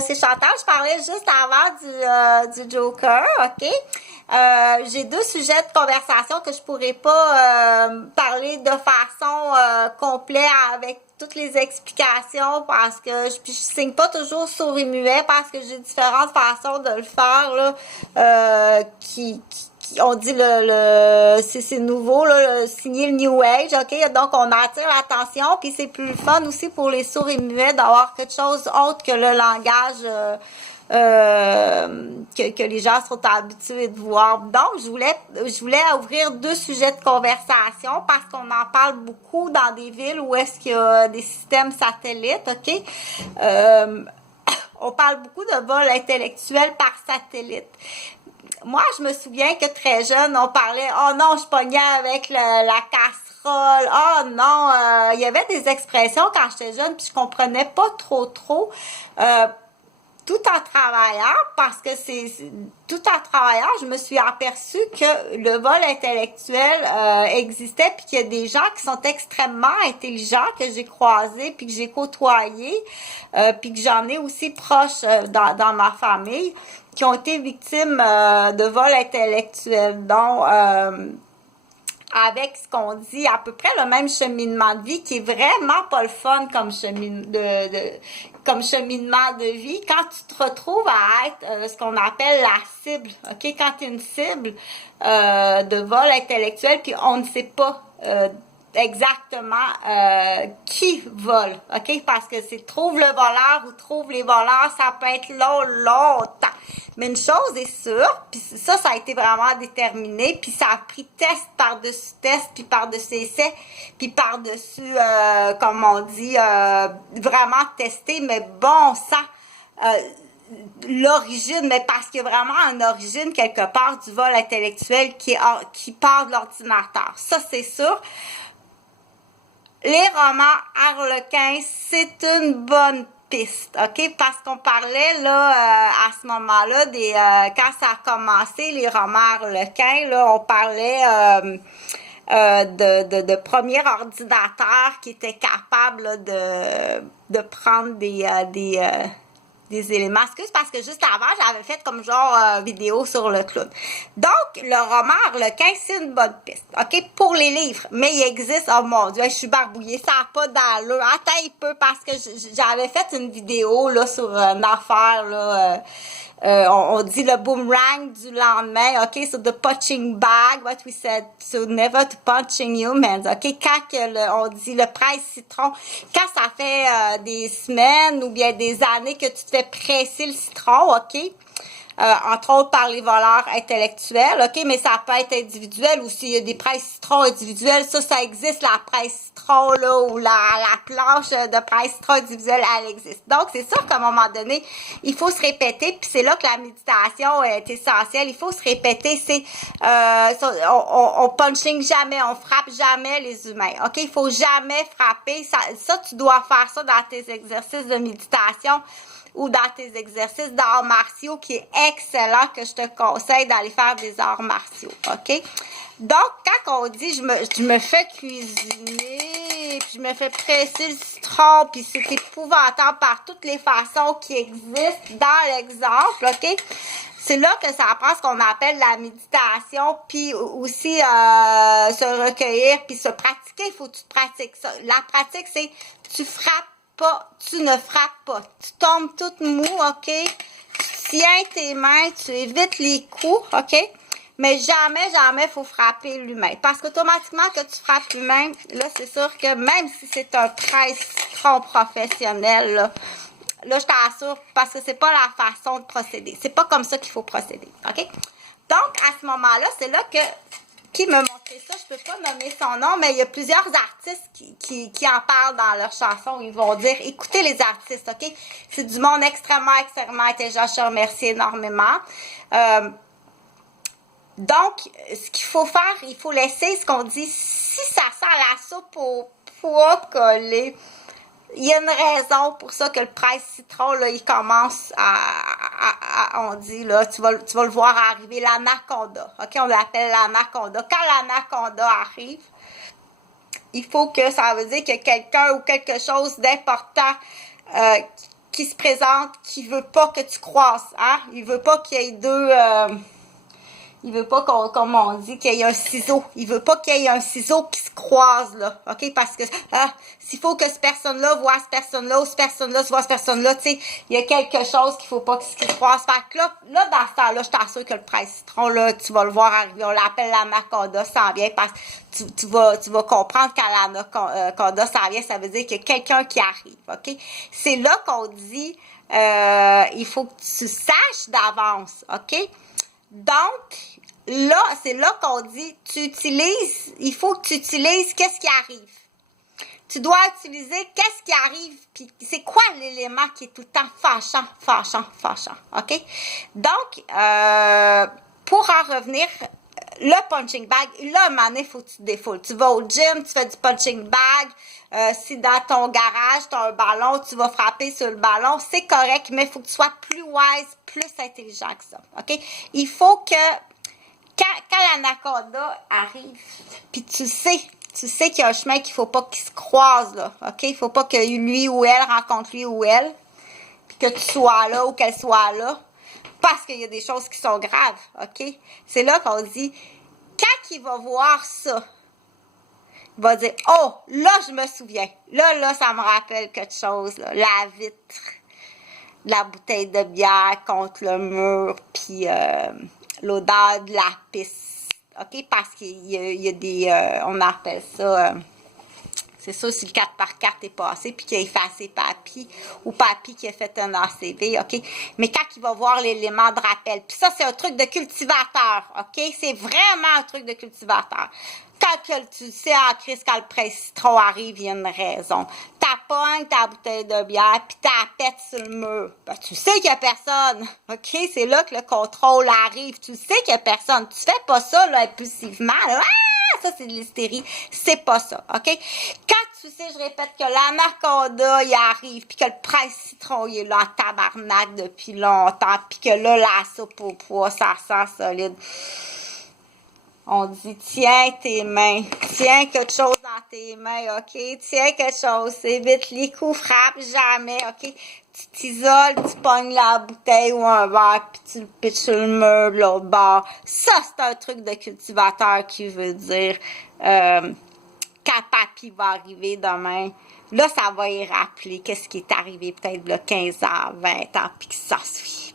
c'est Chantal. Je parlais juste avant du Joker, OK? J'ai deux sujets de conversation que je pourrais pas parler de façon complète avec toutes les explications parce que je signe pas toujours sourd et muet parce que j'ai différentes façons de le faire là, on dit c'est nouveau là, signer le New Age, ok, donc on attire l'attention puis c'est plus fun aussi pour les sourds et muets d'avoir quelque chose autre que le langage que les gens sont habitués de voir. Donc je voulais ouvrir deux sujets de conversation parce qu'on en parle beaucoup dans des villes où est-ce qu'il y a des systèmes satellites, ok. On parle beaucoup de vol intellectuel par satellite. Moi, je me souviens que très jeune, on parlait « Oh non, je pognais avec la casserole. Oh non! Il y avait des expressions quand j'étais jeune, puis je comprenais pas trop. Tout en travaillant, parce que tout en travaillant, je me suis aperçue que le vol intellectuel existait, puis qu'il y a des gens qui sont extrêmement intelligents que j'ai croisés, puis que j'ai côtoyés, puis que j'en ai aussi proches dans ma famille, qui ont été victimes de vol intellectuel. Donc, avec ce qu'on dit, à peu près le même cheminement de vie qui est vraiment pas le fun comme cheminement de vie. Quand tu te retrouves à être ce qu'on appelle la cible, ok, quand tu es une cible de vol intellectuel, puis on ne sait pas exactement qui vole, ok, parce que c'est trouve le voleur ou trouve les voleurs, ça peut être longtemps. Mais une chose est sûre, puis ça a été vraiment déterminé, puis ça a pris test par-dessus test, puis par-dessus essai, puis par-dessus, comme on dit, vraiment testé, mais bon sang, l'origine, mais parce qu'il y a vraiment une origine quelque part du vol intellectuel qui part de l'ordinateur. Ça, c'est sûr. Les romans harlequins, c'est une bonne piste, ok? Parce qu'on parlait là à ce moment-là quand ça a commencé les romans harlequins, là on parlait de premier ordinateur qui était capable là, de prendre des éléments. Excuse parce que juste avant, j'avais fait comme genre vidéo sur le clown. Donc, le roman Harlequin, c'est une bonne piste, ok? Pour les livres. Mais il existe, oh mon Dieu, je suis barbouillée, ça n'a pas d'allure. Attends un peu parce que j'avais fait une vidéo là sur une affaire, là, on dit le boomerang du lendemain, ok? So the punching bag, what we said, so never to punching humans, ok? Quand on dit le presse citron, quand ça fait des semaines ou bien des années que tu te fais presser le citron, ok? Entre autres par les voleurs intellectuels, ok, mais ça peut être individuel aussi, il y a des presses citron individuelles, ça existe, la presse citron, là, ou la planche de presse citron individuelle, elle existe. Donc, c'est sûr qu'à un moment donné, il faut se répéter, puis c'est là que la méditation est essentielle, il faut se répéter, on punching jamais, on frappe jamais les humains, ok, il faut jamais frapper, ça tu dois faire ça dans tes exercices de méditation, ou dans tes exercices d'arts martiaux, qui est excellent, que je te conseille d'aller faire des arts martiaux, ok? Donc, quand on dit je me fais cuisiner, puis je me fais presser le citron, puis c'est épouvantable par toutes les façons qui existent dans l'exemple, ok? C'est là que ça apprend ce qu'on appelle la méditation, puis aussi se recueillir, puis se pratiquer, il faut que tu te pratiques ça. La pratique, c'est tu frappes pas, tu ne frappes pas. Tu tombes toute mou, ok? Tu tiens tes mains, tu évites les coups, ok? Mais jamais, faut frapper l'humain. Parce qu'automatiquement que tu frappes l'humain, là, c'est sûr que même si c'est un presse-citron professionnel, là, je t'assure, parce que c'est pas la façon de procéder. C'est pas comme ça qu'il faut procéder, ok? Donc, à ce moment-là, c'est là que qui me montrait ça, je peux pas nommer son nom, mais il y a plusieurs artistes qui en parlent dans leurs chansons. Ils vont dire, écoutez les artistes, ok? C'est du monde extrêmement intelligent, je te remercie énormément. Donc, ce qu'il faut faire, il faut laisser ce qu'on dit, si ça sent la soupe au pois collé, il y a une raison pour ça que le presse citron, là, il commence on dit, là, tu vas le voir arriver, l'anaconda. OK, on l'appelle l'anaconda. Quand l'anaconda arrive, il faut que ça veut dire qu'il y a quelqu'un ou quelque chose d'important qui se présente, qui veut pas que tu croises, hein? Il veut pas qu'il y ait deux, il veut pas comme on dit, qu'il y ait un ciseau. Il veut pas qu'il y ait un ciseau qui se croise, là. OK? Parce que, s'il faut que cette personne-là voit cette personne-là, ou cette personne-là voit cette personne-là, tu sais, il y a quelque chose qu'il faut pas qu'il se croise. Fait que là, dans ce temps-là, je t'assure que le presse citron, là, tu vas le voir arriver. On l'appelle l'anaconda, ça s'en vient, parce que tu vas comprendre quand l'anaconda s'en vient, ça veut dire qu'il y a quelqu'un qui arrive. OK? C'est là qu'on dit, il faut que tu saches d'avance. OK? Donc, là, c'est là qu'on dit, il faut que tu utilises qu'est-ce qui arrive. Tu dois utiliser qu'est-ce qui arrive, puis c'est quoi l'élément qui est tout le temps fâchant, OK? Donc, pour en revenir, le punching bag, là, à un moment donné, il faut que tu te défoules. Tu vas au gym, tu fais du punching bag, si dans ton garage, tu as un ballon, tu vas frapper sur le ballon, c'est correct, mais il faut que tu sois plus wise, plus intelligent que ça, OK? Il faut que, quand l'anaconda arrive, puis tu sais qu'il y a un chemin qu'il faut pas qu'il se croise, là, OK? Il faut pas que lui ou elle rencontre lui ou elle, puis que tu sois là ou qu'elle soit là, parce qu'il y a des choses qui sont graves, OK? C'est là qu'on dit, quand il va voir ça, il va dire, oh, là, je me souviens. Là, ça me rappelle quelque chose, là. La vitre, la bouteille de bière contre le mur, puis l'odeur de la pisse, OK? Parce qu'il y a des, on appelle ça... c'est sûr, si le 4x4 est passé, puis qu'il a effacé papy, ou papy qui a fait un ACV, OK? Mais quand il va voir l'élément de rappel, puis ça, c'est un truc de cultivateur, OK? C'est vraiment un truc de cultivateur. Quand tu sais, en crise, quand le presse citron arrive, il y a une raison. T'apognes ta bouteille de bière, puis t'as pète sur le mur. Ben, tu sais qu'il y a personne, OK? C'est là que le contrôle arrive. Tu sais qu'il y a personne. Tu fais pas ça, là, impulsivement, là. Ça, c'est de l'hystérie. C'est pas ça, OK? Quand tu sais, je répète, que l'anaconda, il arrive, puis que le presse citron, il est là en tabarnak depuis longtemps, puis que là, la soupe au pois, ça sent solide. On dit, tiens tes mains, tiens quelque chose dans tes mains, OK? Tiens quelque chose, évite les coups, frappe jamais, OK? Tu t'isoles, tu pognes la bouteille ou un verre, puis tu le pitches sur le mur de l'autre bord. Ça, c'est un truc de cultivateur qui veut dire, quand papy va arriver demain, là, ça va y rappeler qu'est-ce qui est arrivé peut-être là, 15 ans, 20 ans, puis que ça suit.